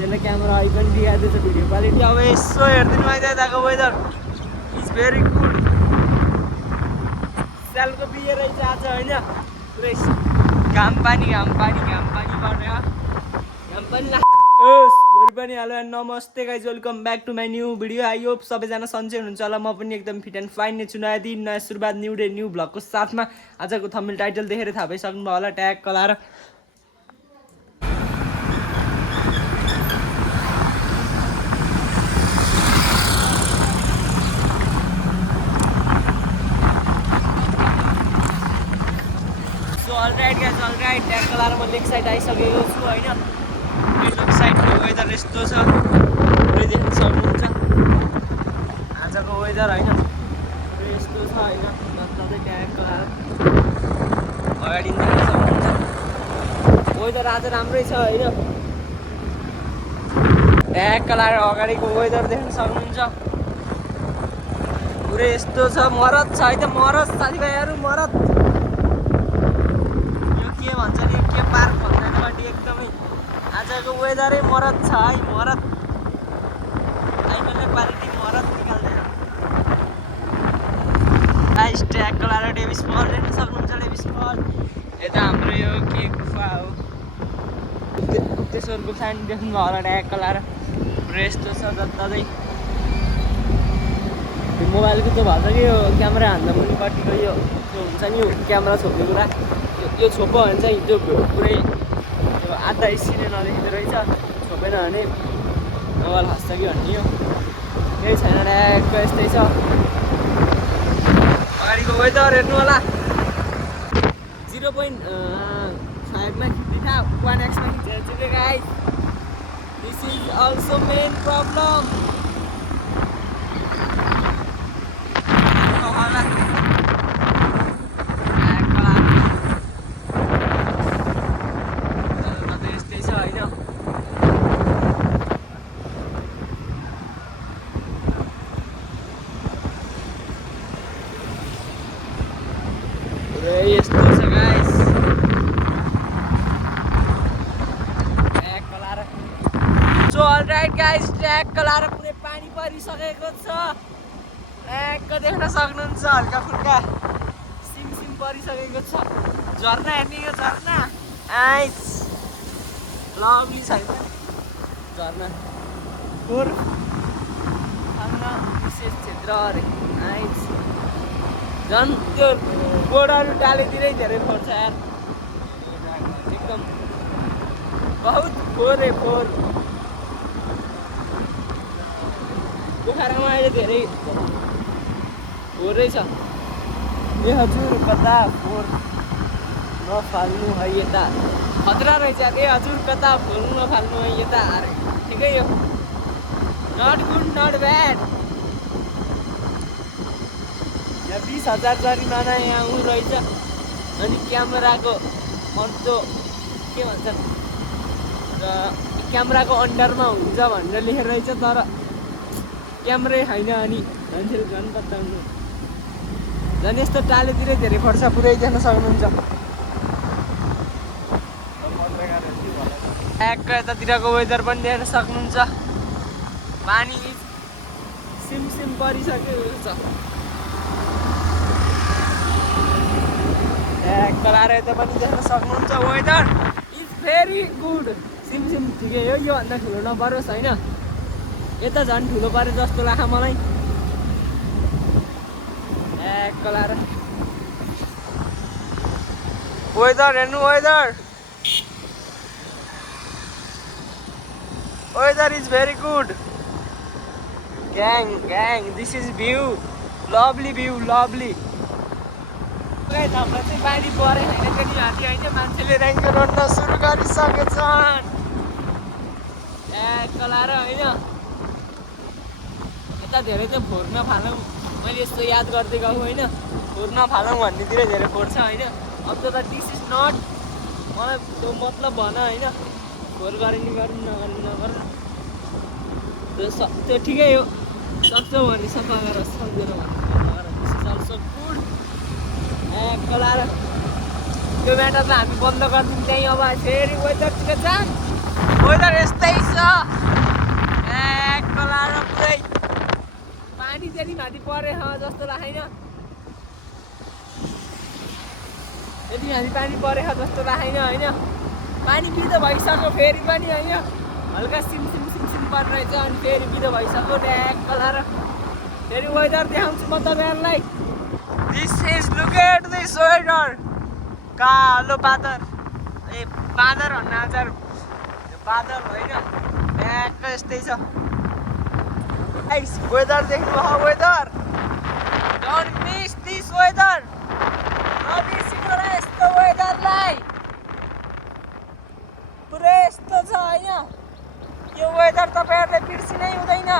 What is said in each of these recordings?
त्यसले क्यामेरा आइकन दिइहाल्दैछ video quality. अब यसो हेरिदिनु मैले यताको वेदर इज भेरी गुड। सालको बिहे रहेछ आज होइन, पुरै घाम पानी भोलि पनि हेलो एन्ड नमस्ते guys, welcome back to my new video. I hope सबैजना सन्चै हुनुहुन्छ होला। म पनि एकदम फिट एन्ड फाइन नै छु। नयाँ दिन नयाँ सुरुवात, न्यू डे न्यू भ्लगको साथमा। आजको थम्बनेल टाइटल देखेर थाहा पाइसक्नुभयो होला, ट्याग कलाएर अलराइट ट्याग कलाएर म लेक साइड आइसकेको छु होइन। लेक साइडको वेदर यस्तो छ, पुरै देख्न सक्नुहुन्छ आजको वेदर होइन, पुरै यस्तो छ होइन। जताततै ट्याग कलाएर अगाडि देख्न सक्नुहुन्छ वेदर आज राम्रै छ होइन। ट्याग कलाएर अगाडिको वेदर देख्न सक्नुहुन्छ, पुरै यस्तो छ। मरद छ है त, मरद साथीभाइहरू, मरद के भन्छ नि, के पार्क भन्दापट्टि एकदमै आजको वेदरै मरद छ है, मरद। आइफोनले क्वालिटी मरद निकाल्दैन। गाइस ट्याग कलाएर डेभिस फल देख्न सक्नुहुन्छ, डेभिस फल। यता हाम्रो यो के गुफा हो, गुप्तेश्वर गुफा नि देख्नुभयो होला ट्याग कलाएर। पुरै यस्तो छ जताततै। मोबाइलको त्यो भन्छ कि यो क्यामेरा हान्दा मुनिपट्टिको यो हुन्छ नि, यो क्यामेरा छोप्ने कुरा, यो छोप्यो भने चाहिँ त्यो पुरै त्यो आधा स्क्रिन नदेखिँदो रहेछ। छोपेन भने मोबाइल खस्छ कि भन्ने हो, केही छैन। ट्यागको यस्तै छ। अगाडिको वेदर हेर्नु होला, 0.5मा खिच्दै 1x मा खिचेर चाहिँ guys, this is also main problem. यस्तो छ गाइस ट्याग कलाएर। सो अलराइट गाइस, ट्याग कलाएर पुरै पानी परिसकेको छ। ट्यागको देख्न सक्नुहुन्छ हल्का फुल्का सिम परिसकेको छ। झर्ना हेर्ने, यो झर्ना आइस लभली छैन झर्ना। विशेष क्षेत्र अरे आइस, झन् त्यो बोर्डहरू डालेतिरै धेरै फोहोर छ यार, एकदम बहुत फोहोर। पोखरामा अहिले धेरै फोहोरै छ। ए हजुर कता फोहोर नफाल्नु है यता, खतरा रहेछ। ए हजुर कता फोहोर नफाल्नु है यता, अरे ठिकै हो, नट गुड नट ब्याड। यहाँ 20,000 जरिमाना यहाँ ऊ रहेछ। अनि क्यामेराको अन्तो के भन्छ, र क्यामेराको अन्डरमा हुन्छ भनेर लेखेर रहेछ, तर क्यामेरै छैन। अनि मान्छेले झन् बताउनु, झन् यस्तो टालेतिरै धेरै पर्छ, पुरै देख्न सक्नुहुन्छ। ट्यागको यतातिरको वेदर पनि देख्न सक्नुहुन्छ, पानी सिम परिसकेको छ। ट्याग कलाएर यता पनि देख्न सक्नुहुन्छ, वेदर इज भेरी गुड। सिम ठिकै हो, योभन्दा ठुलो नपरोस् होइन, यता झन् ठुलो पऱ्यो जस्तो लाग्छ मलाई। ट्याग कलाएर वेदर हेर्नु, weather is very good gang. This is view, lovely view, lovely. हाम्रो चाहिँ पानी परे होइन, त्यति हाती होइन, मान्छेले ऱ्याङ्क रोड्न सुरु गरिसकेछन् ट्याग कलाएर होइन। यता धेरै चाहिँ फोहोर नफालौँ, मैले यस्तो याद गर्दै गएँ होइन, फोहोर नफालौँ भन्नेतिर धेरै फोहोर छ होइन। अब त दिस इज नट, मलाई त्यो मतलब भन होइन, फोहोर गर्ने गर्नु नगर्नु त्यो ठिकै हो। सक्छौ भने सफा गर, सक्दैन भने दिस इज अल्सो गुड। कलाएर त्यो म्याटर त हामी बन्द गरिदिउँ त्यहीँ। अब फेरि वेदरतिर जाम, वेदर यस्तै छ। परे जस्तो लाग्दैन, यति माथि पानी परे जस्तो लाग्दैन होइन। पानी बिदो भइसक्यो फेरि पनि होइन, हल्का सिमसिम सिमसिम परिरहेछ अनि फेरि बिदो भइसक्यो ट्याक्क लाएर। फेरि वेदर देखाउँछु म तपाईँहरूलाई। This is look at this weather. कालो बादल, ए बादल भन्न हजार बादल होइन, ट्याक्क यस्तै छ। गाइस वेदर देख्नुभयो, weather don't miss this weather. नबिर्सिनु र यस्तो वेदरलाई, पुरै यस्तो छ होइन। यो वेदर तपाईँहरूले बिर्सिनै हुँदैन।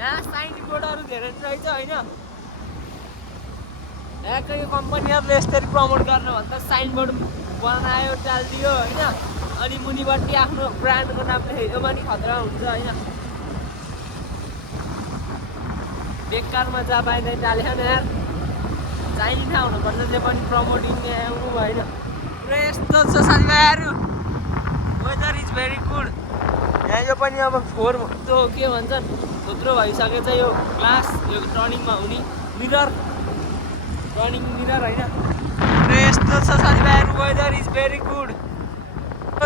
यहाँ साइन बोर्डहरू धेरै रहेछ होइन। यहाँको यो कम्पनीहरूले यसरी प्रमोट गर्नु भन्दा साइन बोर्ड बनायो, टालिदियो होइन, अनि मुनिपट्टि आफ्नो ब्रान्डको नाम लेखेको पनि खतरा हुन्छ होइन। बेकारमा जहाँ पाइँदै टालेन यार, चाहिने ठाउँ हुनुपर्छ जे पनि प्रमोटिङ होइन। पुरै यस्तो छ साथीभाइहरू, वेदर इज भेरी गुड। यहाँ यो पनि अब फोहोर त्यो के भन्छन् थुत्रो भइसकेछ यो ग्लास, यो टर्निङमा हुने मिरर, टर्निङ मिरर होइन। पुरै यस्तो छ साथीभाइहरू, weather is very good.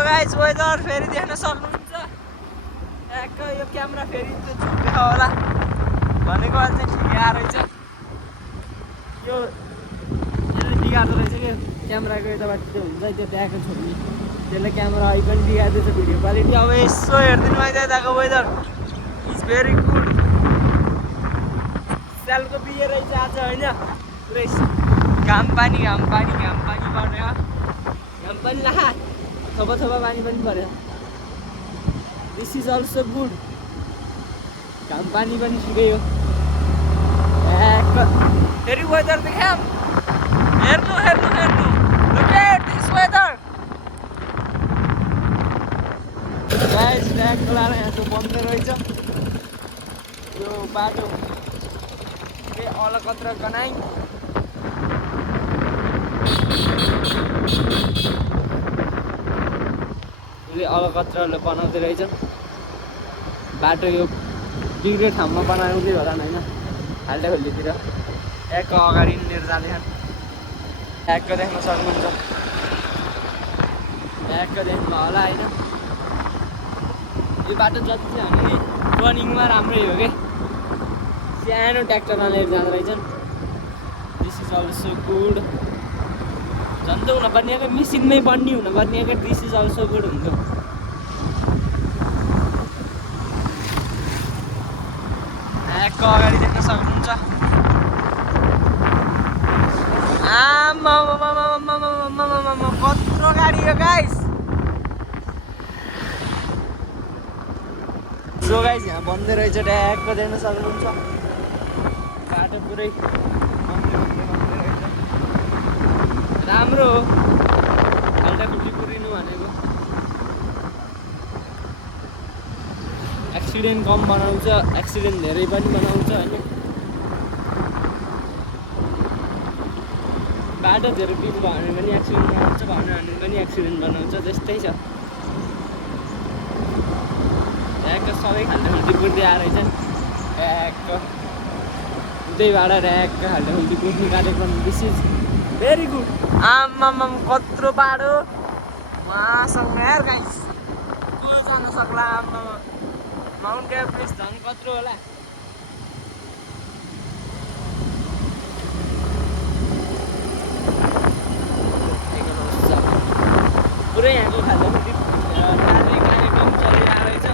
Guys weather फेरि देख्न सक्नुहुन्छ। ट्याक्क यो क्यामेरा फेरि त्यो झुक्यो होला भनेको अझै ठिकै आएर रहेछ। यो यसले बिगार्दो रहेछ कि क्यामेराको यताबाट त्यो हुन्छ त्यो ट्याक्क छोड्ने, त्यसले क्यामेरा अहिले पनि बिगार्दैछ भिडियो क्वालिटी। अब यसो हेरिदिनु भइदियो यताको वेदर इज भेरी गुड। स्यालको बिहे रहेछ आज होइन। पुरै घाम पानी घाम पानी घाम पानी पऱ्यो, घाम पानी लाखा थोपा थोपा पानी पनि पऱ्यो। This is also good. घाम पानी पनि ठिकै हो। फेरि वेदर देखाम, हेर्नु हेर्नु हेर्नु, look at this weather. Guys ट्याक्क लाएर यहाँ त्यो बन्द रहेछ यो बाटो, के अलकत्र गनाइ। अलकत्रले बनाउँदै रहेछ बाटो, यो बिग्रेको ठाउँमा बनाउँदै होला होइन, हाल्दै खोल्लीतिर। ट्याक्क अगाडि लिएर जाँदैछन्, ट्याक्क देख्न सक्नुहुन्छ, ट्याक्क देख्नुभयो होला होइन। यो बाटो जति चाहिँ हामी रनिङमा राम्रै हो कि, सानो ट्र्याक्टरमा लिएर जाँदो रहेछन्। This is also good. झन् त हुनुपर्ने कि मेसिनमै बन्ने हुनुपर्ने कि दिस इज अल्सो गुड हुन्थ्यो। ट्याक्क अगाडि देख्न सक्नुहुन्छ। कत्रो गाडी हो गाइस। सो गाइस यहाँ बन्दै रहेछ, ट्याक्क देख्न सक्नुहुन्छ। बाटो पुरै बन्दै रहेछ, राम्रो हो खाल्टाखुल्टी पुरिनु भनेको। एक्सिडेन्ट कम बनाउँछ, एक्सिडेन्ट धेरै पनि बनाउँछ होइन। बाटो धेरै बिच भयो भने पनि एक्सिडेन्ट बनाउँछ, भएन भने पनि एक्सिडेन्ट बनाउँछ, त्यस्तै छ। ट्याक्क सबै खाल्टाखुल्टी पुर्दै आएर रहेछन्। ट्याक्क उतैबाट ट्याक्क खाल्टाखुल्टी पुर्ने कार्यक्रम। This is very good. आमाम कत्रो बाटो उहाँसँग यार गाइस, को जान सक्ला। आमामा माउन्ट एभरेस्ट झन् कत्रो होला। पुरै यहाँको खाल्टाखुल्टी टाल्ने कार्यक्रम चलिरहेको रहेछ।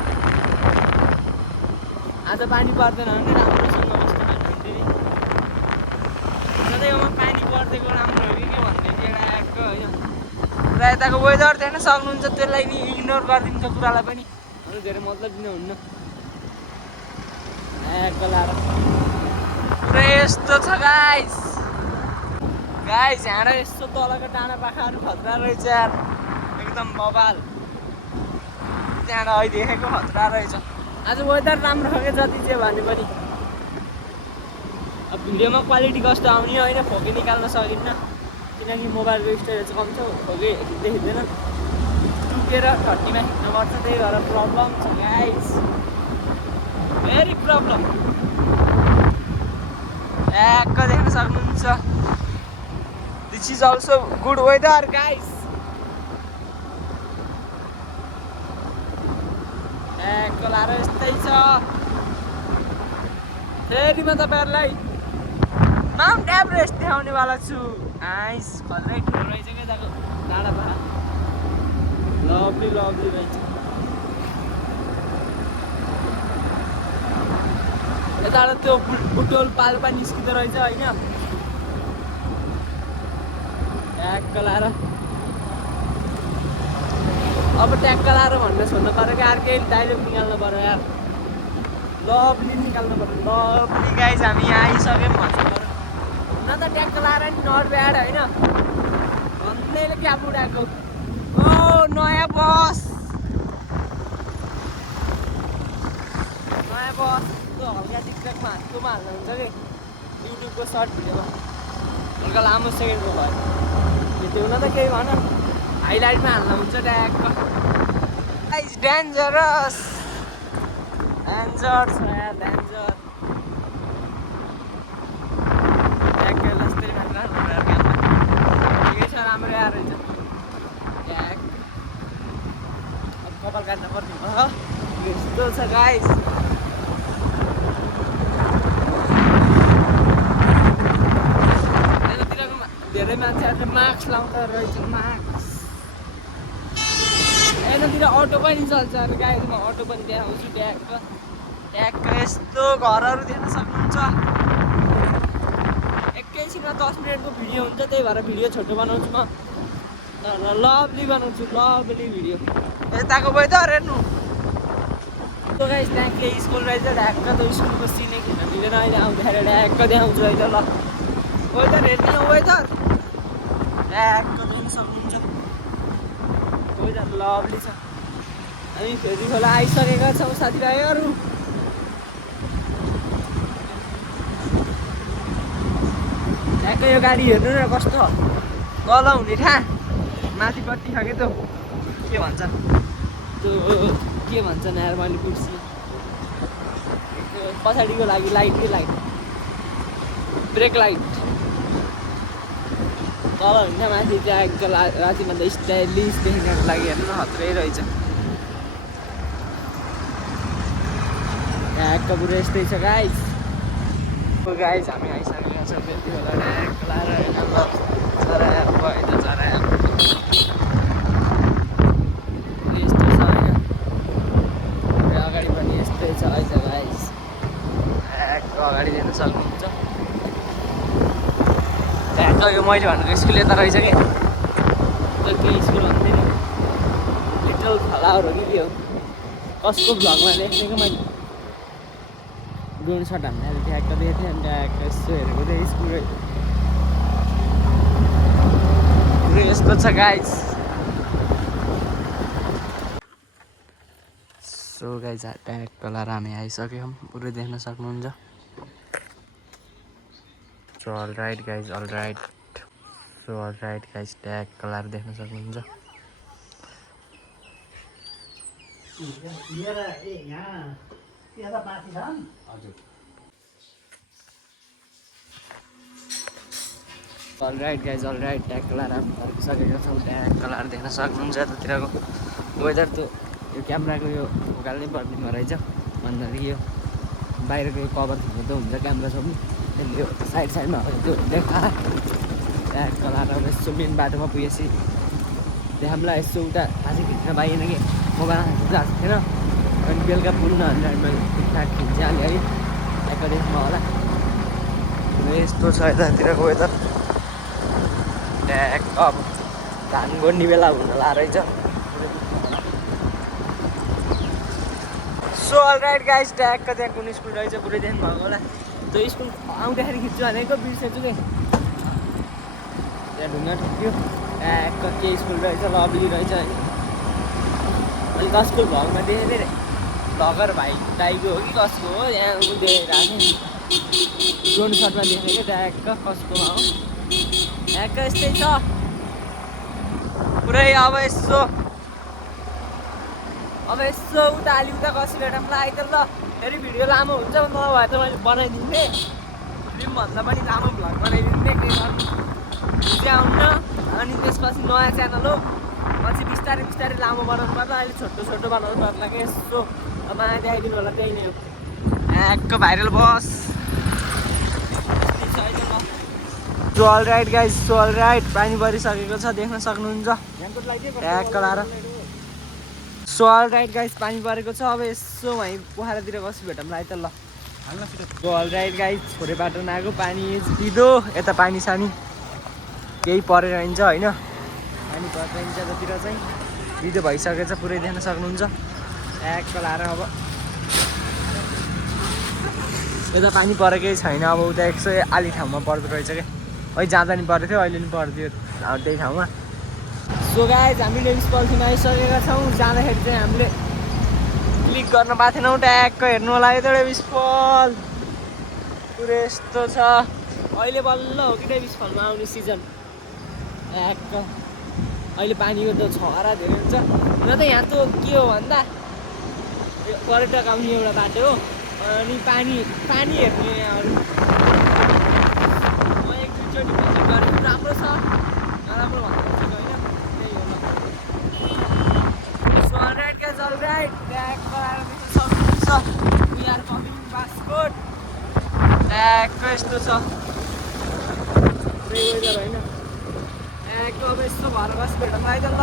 आज पानी पर्दैन भने राम्रोसँग बस्नु खानुहुन्थ्यो नि। सधैँमा पानी परिदिएको राम्रो हो कि के भन्दै थियो ट्याक्क होइन। पुरा यताको वेदर देख्न सक्नुहुन्छ, त्यसलाई नि इग्नोर गरिदिन्छ कुरालाई पनि, अरू धेरै मतलब दिनुहुन्न। ट्याक्क लाएर पुरै यस्तो छ गाइस। गाइस यहाँ यस्तो तलको टाढा पाखाहरू खतरा रहेछ यार, एकदम बबाल। त्यहाँ अहिले देखेको खतरा रहेछ। आज वेदर राम्रो हो कि जति चाहिँ भने पनि। अब भिडियोमा क्वालिटी कस्तो आउने होइन, फोकै निकाल्न सकिन्न किनकि मोबाइलको स्टोरेज कम छ, फोकै खिच्दैन, टुकेर 30मा खिच्नुपर्छ, त्यही भएर प्रब्लम छ गाइस, भेरी प्रब्लम। ट्याक्क देख्न सक्नुहुन्छ this is also good weather guys ट्याक्क लाएर यस्तै छ फेरि म तपाईँहरूलाई माउन्ट एभरेस्ट देखाउनेवाला छु आइस खत्रै ठुलो रहेछ क्या त्यहाँको डाँडा भाडा लभली लभली रहेछ यताबाट त्यो बुटोल पाल्पा निस्किँदो रहेछ होइन ट्याक्क लाएर अब ट्याक्क लाएर भनेर छोड्नु पऱ्यो कि अर्कै डाइलग निकाल्नु पऱ्यो यार लभली निकाल्नु पऱ्यो लभली गाइस हामी यहाँ आइसक्यौँ भन्छ पऱ्यो हुन त ट्याक्क लाएर नि नट ब्याड होइन भन्दैले क्या बुढाको ओ नयाँ बस हल्का टिकटकमा हातकोमा हाल्नु हुन्छ कि युट्युबको सर्ट भिडियोमा हल्का लामो सेकेन्डको भयो त्यो हुन त केही भन हाइलाइटमा हाल्नु हुन्छ ट्याक्क इज डेन्जरस डेन्जर छ यार डेन्जर ट्याक्क जस्तै मात्र ठिकै छ राम्रो आएर रहेछ ट्याक अब कपाल काट्न पर्ने भयो यस्तो छ गाइस धेरै मान्छेहरूले मास्क लाउँदो रहेछ मास्क यतातिर अटो पनि चल्छ अरे गाइस म अटो पनि देखाउँछु ट्याक्क ट्याक्क यस्तो घरहरू देख्न सक्नुहुन्छ एकैछिनमा 10 मिनटको भिडियो हुन्छ त्यही भएर भिडियो छोटो बनाउँछु म तर लभली बनाउँछु लभली भिडियो यताको वेदर हेर्नु त्यो गाइस ट्याक्क स्कुल रहेछ ढ्याक्क त स्कुलको सिनै खेल्न मिलेन अहिले आउँदाखेरि ढ्याक्क देखाउँछु अहिले ल वेदर हेर्ने वेदर ट्याक्क देख्न सक्नुहुन्छ वेदर लभली छ हामी फेरि खोला आइसकेका छौँ साथीभाइहरू ट्याक्क यो गाडी हेर्नु न कस्तो तल हुने ठा माथिपट्टि छ कि त्यो के भन्छ त्यो के भन्छन् यार मैले बिर्सेँ पछाडिको लागि लाइट के लाइट ब्रेक लाइट तल हुन्छ माथि ट्याक्क रातिमा त स्टाइलिस देख्नको लागि हेर्नु न खत्रै रहेछ ट्याक्क पुरा यस्तै छ गाइस हामी आइसकेका छौँ त्यति बेला ट्याक्क लाएर चरा भयो त चरा यस्तो छ होइन अगाडि पनि यस्तै छ है गाइस ट्याक्क अगाडि देख्न सक्नुहुन्छ ट्याक्क यो मैले भनेको स्कुल यता रहेछ कि केही स्कुल भन्दैन लिटल फ्लावर हो कि के हो कसको भ्लगमा देखेको कि मैले ड्रोन सट हान्ने अहिले ट्याक्क दिएको थिएँ अनि ट्याक्क यसो हेरेको थिएँ स्कुल पुरै यस्तो छ गाइस सो गाइस ट्याक्क लाएर हामी आइसक्यौँ पुरै देख्न सक्नुहुन्छ सो अल राइट गाइस ट्याक्क लाएर देख्न सक्नुहुन्छ अलराइट ट्याक्क लाएर फर्किसकेका छौँ ट्याक्क लाएर देख्न सक्नुहुन्छ यतातिरको वेदर त यो क्यामेराको यो उकाल्नै पर्ने रहेछ भन्दाखेरि यो बाहिरको यो कभर थुप्रो त हुन्छ क्यामेरा सब त्यसले यो साइडमा त्यो देखा ट्याक्क लाएर यसो मेन बाटोमा पुगेपछि देखाउँला यसो उता खासै खिच्न पाइएन कि मोबाइल खिच्न थिएन अनि बेलुका पुग्न भनेर मैले ठिकठाक खिचिहालेँ है ट्याक्क देख्नु होला यस्तो छ यतातिरको वेदर ट्याक्क अब धान गोड्ने बेला हुन रहेछ सो अलराइट गाइस ट्याक्क त्यहाँ कुन स्कुल रहेछ पुरै देख्नु भएको होला त्यो स्कुल आउँदाखेरि खिच्छु भनेको बिर्सेछु कि त्यहाँ ढुङ्गा ठुक्यो ट्याक्क के स्कुल रहेछ लभली रहेछ है अलिक स्कुल भगमा देखेको थिएँ भगर भाइ दाइको हो कि कसको हो यहाँ देखेको ड्रोन सटमा देखेको क्या ट्याक्क कसकोमा हो ट्याक्क यस्तै छ पुरै अब यसो उता कसी बेटामा आइदिएर ल फेरि भिडियो लामो हुन्छ नभए त मैले बनाइदिन्थेँ फिल्मभन्दा पनि लामो भ्लग बनाइदिने केही गर्नु हिजो आउन अनि त्यसपछि नयाँ च्यानल हो पछि बिस्तारै बिस्तारै लामो बनाउनु पर्ला अहिले छोटो छोटो बनाउनु पर्ला कि यसो माया देखाइदिनु होला त्यही नै हो एक भाइरल बस so all right guys so all right पानी परिसकेको छ देख्न सक्नुहुन्छ एक लाएर सो अल राइट गाइज पानी परेको छ अब यसो वहीँ पोखरातिर बसी भेटौँला है त ल सो अल राइट गाइज छोरे बाटो नआएको पानी दिदो यता पानी सानी केही परेर हिँड्छ होइन पानी परेर हिँड्छ जतिर चाहिँ दिदो भइसकेको छ पुरै देख्न सक्नुहुन्छ एक लाएर अब यता पानी परेकै छैन अब उता 100 ठाउँमा पर्दो रहेछ क्या अहिले जाँदा नि परेको थियो अहिले नि पर्थ्यो त्यही ठाउँमा सो गाइज हामीले विस्फलमा आइसकेका छौँ जाँदाखेरि चाहिँ हामीले क्लिक गर्न पाएको थिएनौँ ट्याक्क हेर्नु होला यो त विस्फल पुरै यस्तो छ अहिले बल्ल हो कि विस्फलमा आउने सिजन ट्याक्क अहिले पानीको त छहरा धेरै हुन्छ हुन त यहाँ त के हो भन्दा पर्यटक आउने एउटा बाटो हो अनि पानी हेर्ने यहाँहरू म एक दुईचोटि भिजिट गरेको राम्रो छ नराम्रो भन्नु होइन त्यही हो so right guys all right tag गराएर देख्न सक्नुहुन्छ वी आर कमिङ बास्कोट ट्यागको यस्तो छ पुरै वेदर होइन ट्यागको अब यस्तो भएर बस भेटौँ है त ल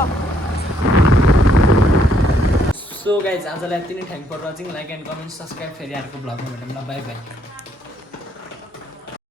सो गाइज आजलाई यति नै thank for watching like and comment subscribe फेरि अर्को भ्लगमा भेटौँ ल बाई बाई